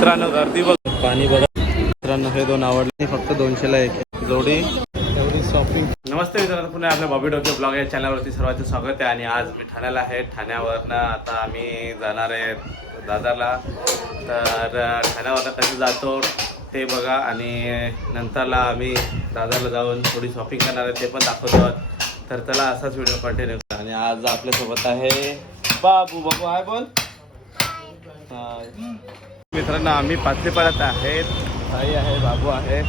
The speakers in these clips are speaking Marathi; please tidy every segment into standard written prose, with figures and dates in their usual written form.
मित्रांनो गर्दी बघ, पाणी बघा मित्रांनो. हे दोन आवडले, फक्त 200ला एक जोडी. एवढी शॉपिंग. नमस्ते मित्रांनो, पुन्हा आपल्या बॉबी डोके ब्लॉग या चॅनलवरती सर्वांचं स्वागत आहे. आणि आज मी ठाण्याला आहे. ठाण्यावरनं आता आम्ही जाणार आहे दादरला. तर ठाण्यावरनं कसं जातो ते बघा, आणि नंतरला आम्ही दादरला जाऊन थोडी शॉपिंग करणार आहे, ते पण दाखवतो. तर चला असाच व्हिडिओ कंटिन्यू करा. आणि आज आपल्यासोबत आहे बाबू. बाबू हाय बोल. मित्रांनो आम्ही पाचलीपाड्यात आहेत. ताई आहे, बाबू आहे,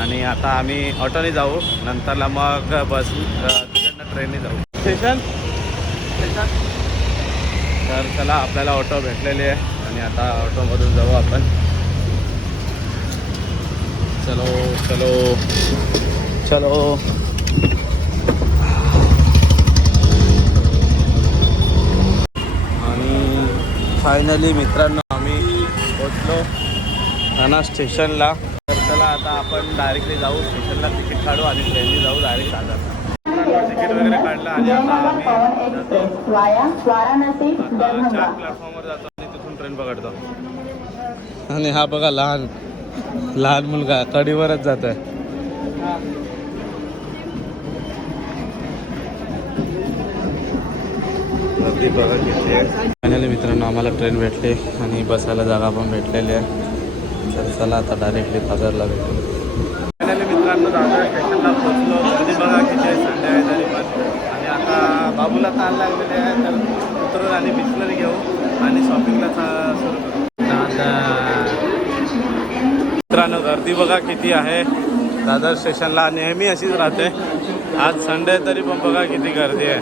आणि आता आम्ही ऑटोने जाऊ. नंतरला मग बस तिकडनं ट्रेनने जाऊ स्टेशन. तर चला आपल्याला ऑटो भेटलेली आहे आणि आता ऑटोमधून जाऊ आपण. चलो चलो चलो. आणि फायनली मित्रांनो आम्ही पोचलो ठाणा स्टेशनला. तर चला आता आपण डायरेक्टली जाऊ स्टेशनला, तिकीट काढू आणि ट्रेनने जाऊ डायरेक्ट दादरला. तिकीट वगैरे काढलं आणि आता आम्ही जातो 4 प्लॅटफॉर्मवर जातो आणि तिथून ट्रेन पकडतो. आणि हा बघा लहान मुलगा कडीवरच जात आहे. गर्दी बघा किती आहे. फायनली मित्रांनो आम्हाला ट्रेन भेटली आणि बसायला जागा पण भेटलेली आहे. तर चला आता डायरेक्टली दादरला भेटू. फायनली मित्रांनो दादर स्टेशनला पोचलो. गर्दी बघा किती आहे, संडे आहे तरी पण. आणि आता बाबूला ताण लागलेले आहे, तर उतरून आणि बिस्लरी घेऊ आणि शॉपिंगला सुरू करू. मित्रांनो गर्दी बघा किती आहे दादर स्टेशनला. नेहमी अशीच राहते. आज संडे तरी पण बघा किती गर्दी आहे.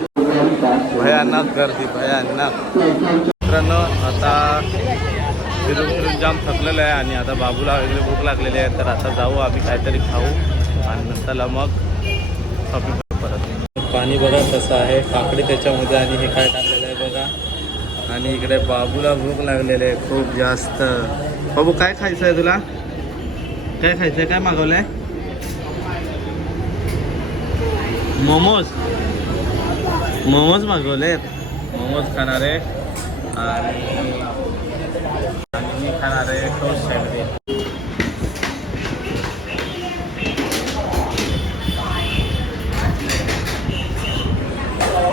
भयानक गर्दी, भयानक. मित्रांनो आता फिरून जाम थकलेलं आहे आणि आता बाबूला वगैरे भूक लागलेली आहे. तर आता जाऊ आम्ही काहीतरी खाऊ आणि नंतरला मग शॉपिंग परत. पाणी बघा कसं आहे, काकडी त्याच्यामध्ये, आणि हे काय टाकलेलं आहे बघा. आणि इकडे बाबूला भूक लागलेली आहे खूप जास्त. बाबू काय खायचं आहे तुला? काय खायचं आहे? काय मागवलं आहे? मोमोज मागवले. मोमोज खाणार आहे आणि मी खाणार आहे टोस्ट सँडविच.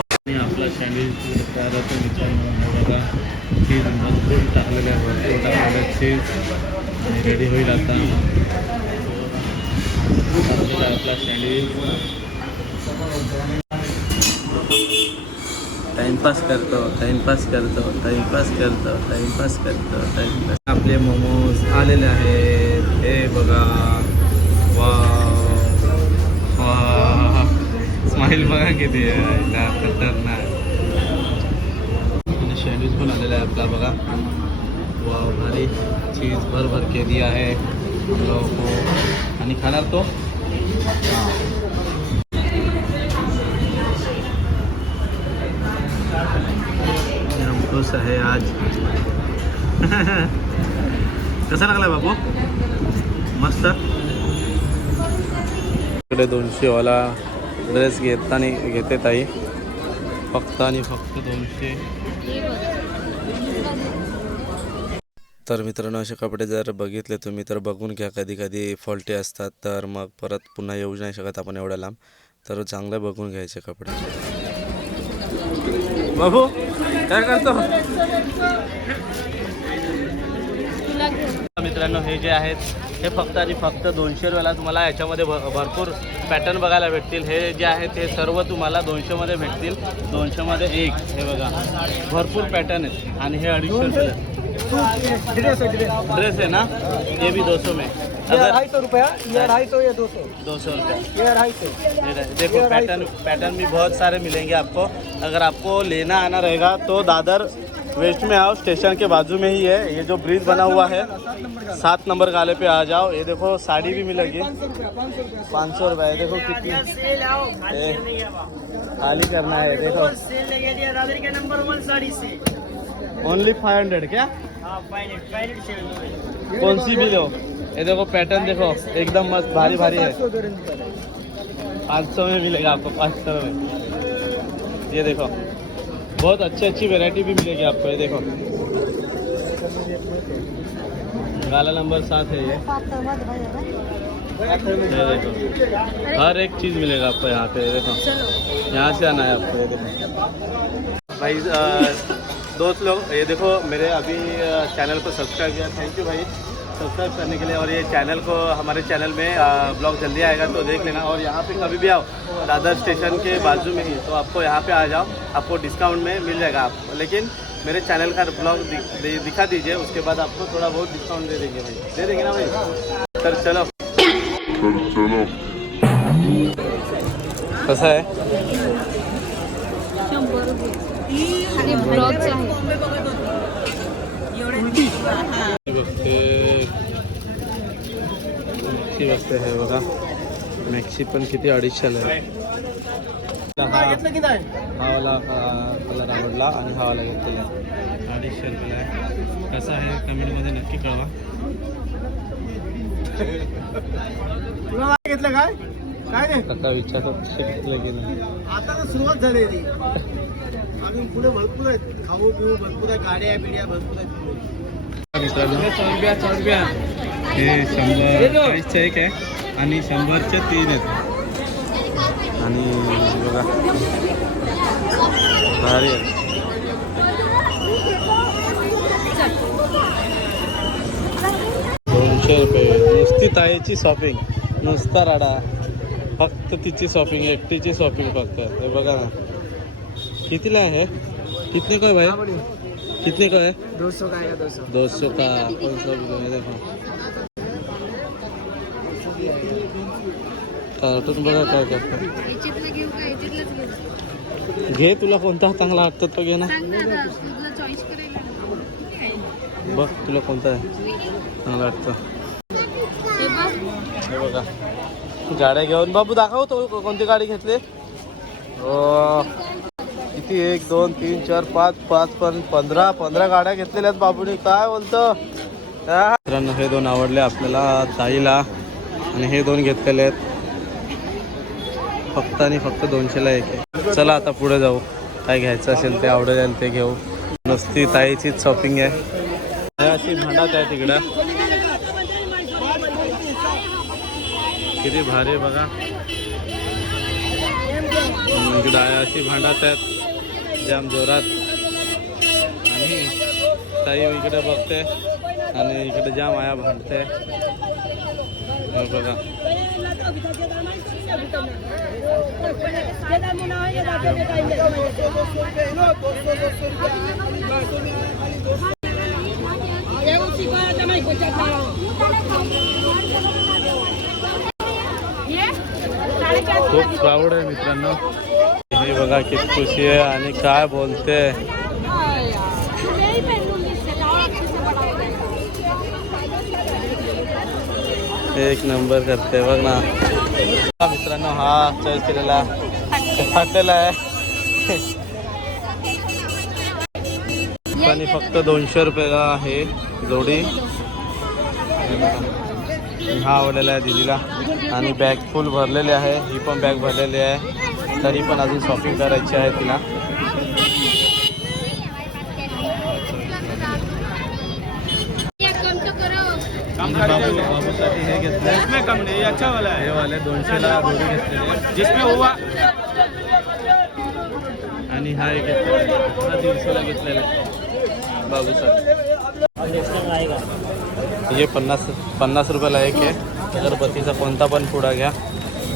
आणि आपला सँडविच तयार होतो मित्रांनो बघा. चीज भरपूर टाकलेलं आहे, भरपूर टाकलेलं चीज आणि रेडी होईल आता आपला सँडविच. टाइमपास करतो. आपले मोमोज आलेले आहेत, हे बघा. वा स्माईल बघा किती आहे, खतरनाक. आणि सँडविच पण आलेला आहे आपला बघा. वा भारी. चीज भर के दिया है हम लोगों को. आणि खाणार तो खुश आहे आज. कसा लागला बाबू? मस्त. इकडे 200 वाला ड्रेस घेते ताई, फक्त आणि फक्त 200. तर मित्रांनो असे कपडे जर बघितले तुम्ही तर बघून घ्या. कधी कधी फॉल्टी असतात, तर मग परत पुन्हा येऊ नाही शकत आपण एवढ्या लांब. तर चांगलं बघून घ्यायचे कपडे. बाबू काय करतो? मित्रांनो हे जे आहेत हे फक्त आणि फक्त 200 रुपयाला तुम्हाला याच्यामध्ये भरपूर पॅटर्न बघायला भेटतील. हे जे आहेत हे सर्व तुम्हाला 200 मध्ये भेटतील. 200 मध्ये एक. हे बघा भरपूर पॅटर्न आहेत. आणि हे 250 रुपये ड्रेस है ना. ये भी 200 में. अगर 250 रुपया, ये 250 या 200 रुपया, ये 250. देखो पैटर्न भी बहुत सारे मिलेंगे आपको. अगर आपको लेना आना रहेगा तो दादर वेस्ट में आओ, स्टेशन के बाजू में ही है. ये जो ब्रिज बना हुआ है 7 नंबर गाले पे आ जाओ. ये देखो साड़ी भी मिलेगी 500 रुपये. देखो कितनी खाली करना है. देखो ओनली 500 क्या? कौन सी भी लो. ये देखो पैटर्न देखो एकदम मस्त भारी है. 500 में मिलेगा आपको, 500 में. ये देखो बहुत अच्छी वैरायटी भी मिलेगी आपको. ये देखो गाला नंबर 7 है ये देखो, हर एक चीज़ मिलेगा आपको यहाँ पे। देखो यहाँ से आना है आपको। ये देखो भाई दोस्त लोग, ये देखो मेरे अभी चैनल को सब्सक्राइब किया, थैंक यू भाई सब्सक्राइब करने के लिए। और ये चैनल को, हमारे चैनल में ब्लॉग जल्दी आएगा तो देख लेना। और यहाँ पे कभी भी आओ दादर स्टेशन के बाजू में ही, तो आपको यहाँ पे आ जाओ, आपको डिस्काउंट में मिल जाएगा। आप लेकिन मेरे चैनल का ब्लॉग दिखा दीजिए, उसके बाद आपको थोड़ा बहुत डिस्काउंट दे देंगे भाई, दे देंगे ना भाई। सर चलो कसं आहे? बघते आहे बघा, मॅक्सी पण किती 250 आहे। हा वाला कलर आवडला आणि हा वाला घेतलेला 250 रुपयाला आहे। कसा आहे कमेंटमध्ये नक्की कळवा। घेतलं काय काय नाही काका विचारत घेतलं गेलं, आता तर सुरुवात झालेली, अजून पुढे भरपूर आहेत, खाऊ पिऊ भरपूर आहे, गाड्या बिड्या भरपूर आहेत मित्रांनो। 100 रुपया हे 100 एक आहे आणि 100चे 3 आहेत। आणि बघा भारी आहे। 200 रुपये नुसती ताईची शॉपिंग, नुसता राडा, फक्त तिची शॉपिंग, एकटीची शॉपिंग फक्त। हे बघा ना कितीला आहे, कितने का है भाई, कितने का है? 200 का आहे, 200 200 का 500 रुपये। देखो कार्टून बघा काय करतात। घे, तुला कोणता चांगला वाटतो तो घे ना, बघ तुला कोणता आहे चांगला वाटतं। हे बघा गाड्या घेऊन बाबू दाखव तो कोणती गाडी घेतली। किती 1 2 3 4 5 5 पण 15 गाड्या घेतलेल्या आहेत बाबूने, काय बोलतो। मित्रांनो हे 2 आवडले आपल्याला ताईला, आणि हे 2 घेतलेले आहेत फक्त आणि फक्त 200ला एक आहे। चला आता पुढे जाऊ, काय घ्यायचं असेल ते आवडेल ते घेऊ। नुसती ताईचीच शॉपिंग आहे। अशी भांडात आहे तिकडं, किती भारी बघा। इकडं अशी भांडात आहेत जाम जोरात, आणि ताई इकडे बघते आणि इकडे जाम आया भांडते बघा। खूप क्राऊड आहे मित्रांनो, हे बघा किती खुशी आहे आणि काय बोलते। एक नंबर करते बघ ना मित्रांनो। हा चॉईस केलेला फाटलेला आहे आणि फक्त 200 रुपयाला आहे जोडी। हा आवडलेला आहे दिदीला, आणि बॅग फुल भरलेली आहे, ही पण बॅग भरलेली आहे, तरी पण अजून शॉपिंग करायची आहे तिला। बाबूसाठी हे घेतलं, हे वाले 200ला जोडी घेतलेले, आणि हा एक घेतलेला, हा 150ला घेतलेला बाबूसाठी। हे 50 रुपयाला एक आहे। अगरबत्तीचा कोणता पण पुडा घ्या,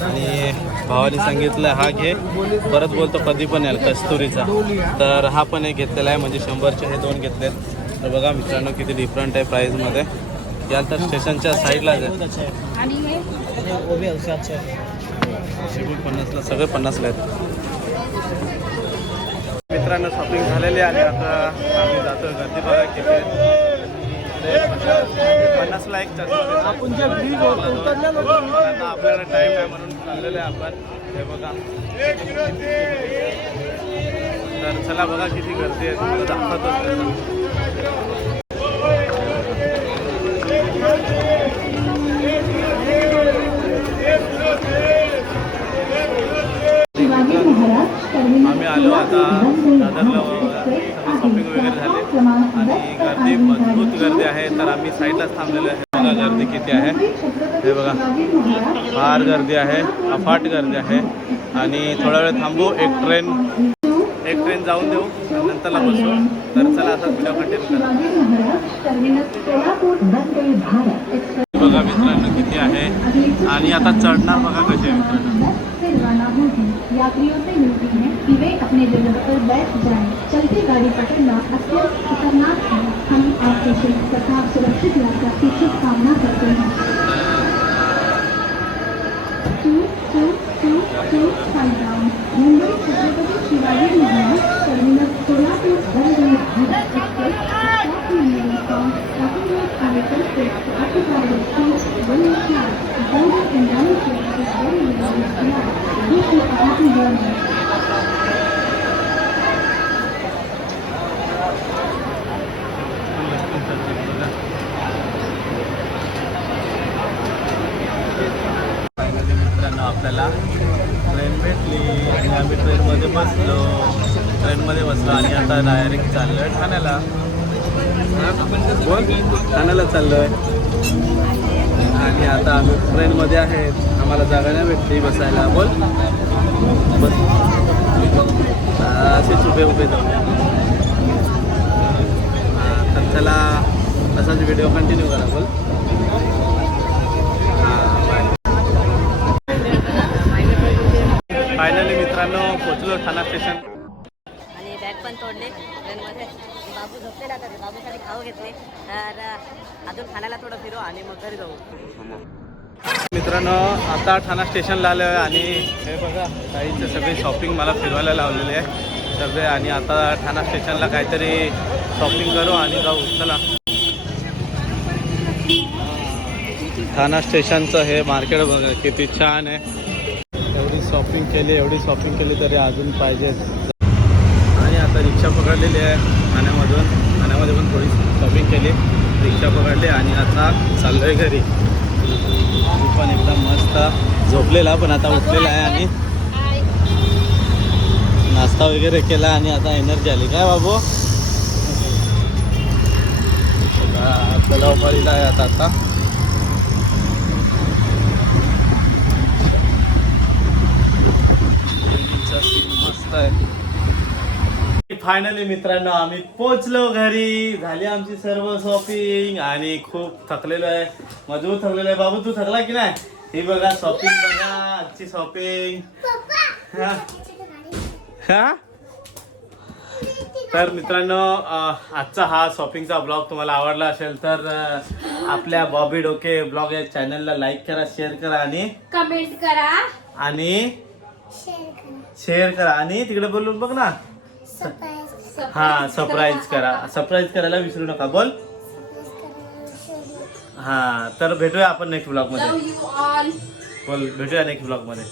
आणि भावाने सांगितलं हा घे, परत बोलतो कधी पण याल कस्तुरीचा, तर हा पण एक घेतलेला आहे, म्हणजे 100चे हे 2 घेतलेत। तर बघा मित्रांनो किती डिफरंट आहे प्राईजमध्ये। याल तर स्टेशनच्या साईडलाच आहे, 50ला सगळे 50ला आहेत। मित्रांनो शॉपिंग झालेली आहे, आता आम्ही जातो, गर्दी बघा किती आहे। 50ला एक आपण जे आपल्याला टाईम आहे म्हणून चाललेलं आहे आपण, हे बघा। तर चला बघा किती गर्दी आहे, तुम्हाला दाखवतो। आम्ही आलो आता दादरला, शॉपिंग वगैरे झाले आणि गर्दी, मजबूत गर्दी आहे। आहे तर आम्ही साईडलाच थांबलेलो आहे. बघा गर्दी किती आहे हे बघा, फार गर्दी आहे, अफाट गर्दी आहे. आणि थोडा वेळ थांबू, एक ट्रेन जाऊन देऊ आणि नंतरला बसू. तर चला आता व्हिडिओ कंटिन्यू करा. बघा मित्रांनो किती आहे आणि आता चढणार बघा कसे मित्रांनो. यात्रियों से मिलती है कि वे अपने जगह पर बैठ जाएं। चलती गाड़ी पकड़ना अत्यंत खतरनाक है। हम आपके सुख तथा सुरक्षित यात्रा की शुभकामना करते हैं। Mumbai Chhatrapati Shivaji Maharaj terminus Solapur Vande Bharat express finally मित्रांनो आपल्याला ट्रेन भेटली आणि आम्ही ट्रेनमध्ये बसलो आणि आता डायरेक्ट चाललो आहे ठाण्याला. बोल, ठाण्याला चाललो आहे आणि आता आम्ही ट्रेनमध्ये आहेत. आम्हाला जागा नाही भेटली बसायला. बोल बस, असेच उभे जाऊ. तर चला असाच व्हिडिओ कंटिन्यू करा. बोल. फायनली मित्रांनो पोचलो ठाणा स्टेशन. आणि बॅग पण तोडले ट्रेनमध्ये. बाबू झोपलेला तर बाबूसाठी खाऊ घेतले. तर अजून ठाण्याला थोडं फिरू आणि मग घरी जाऊ. मित्रांनो आता ठाणा स्टेशनला आलो आहे आणि हे बघा काहीचे सगळे शॉपिंग मला फिरवायला लावलेले आहे सगळे. आणि आता ठाणा स्टेशनला काहीतरी शॉपिंग करू आणि जाऊ. चला. ठाणा स्टेशनचं हे मार्केट बघा किती छान आहे. एवढी शॉपिंग केली तरी अजून पाहिजे. आणि आता रिक्षा पकडलेली आहे ठाण्यामध्ये पण थोडी शॉपिंग केली, रिक्षा पकडली आणि आता चाललो आहे घरी. मी पण एकदम मस्त झोपलेला पण आता उठलेला आहे आणि नाश्ता वगैरे केला आणि आता एनर्जी आली. काय बाबू तलावपाळीला आहे आता. मस्त आहे. फायनली मित्रांनो आम्ही पोचलो घरी. झाली आमची सर्व शॉपिंग आणि खूप थकलेलो आहे. मजबूत थकलेलो आहे. बाबू तू थकला की नाही? ही बघा शॉपिंग बघा, आजची शॉपिंग. हा तर मित्रांनो आजचा हा शॉपिंगचा ब्लॉग तुम्हाला आवडला असेल तर आपल्या बॉबी डोके ब्लॉग या चॅनलला लाईक करा, शेअर करा आणि कमेंट करा आणि शेअर करा आणि तिकडे बोलून बघ ना. हा सरप्राईज करायला विसरू नका. बोल. हा तर भेटूया आपण नेक्स्ट ब्लॉग मध्ये. बोल भेटूया नेक्स्ट ब्लॉग मध्ये.